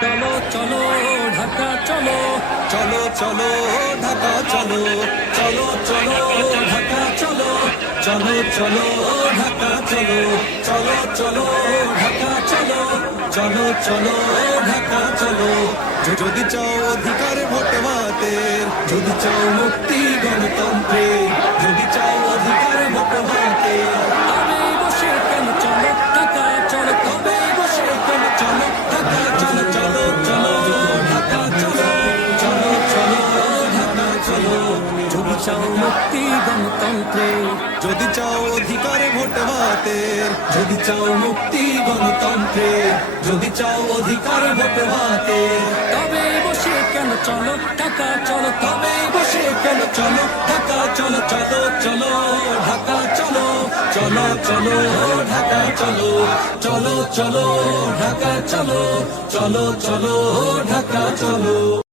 চলো চলো ঢাকা চলো, চলো চলো ঢাকা চলো, চলো চলো ঢাকা চলো, চলো চলো ঢাকা চলো, চলো চলো ঢাকা চলো, চলো চলো ঢাকা চলো। যদি চাও অধিকার ভোট বাতের, যদি চাও মুক্তি গণতন্ত্রে, যদি চাও অধিকার ভোট বাতের, তবে বসে কেন চলো ঢাকা চলো, তবে বসে কেন চলো ঢাকা চলো, চলো চলো ঢাকা চলো, চলো চলো ঢাকা চলো। যদি চাও মুক্তি গণতন্ত্রে, যদি চাও অধিকার ভোট বাতের, যদি চাও মুক্তি গণতন্ত্রে, যদি চাও অধিকার ভোট বাতের, তবে বসে কেন চলো ঢাকা চলো, তবে বসে কেন চলো ঢাকা চলো, চলো চলো ঢাকা চলো, চলো চলো ঢাকা চলো, চলো চলো ঢাকা চলো, চলো চলো ঢাকা চলো।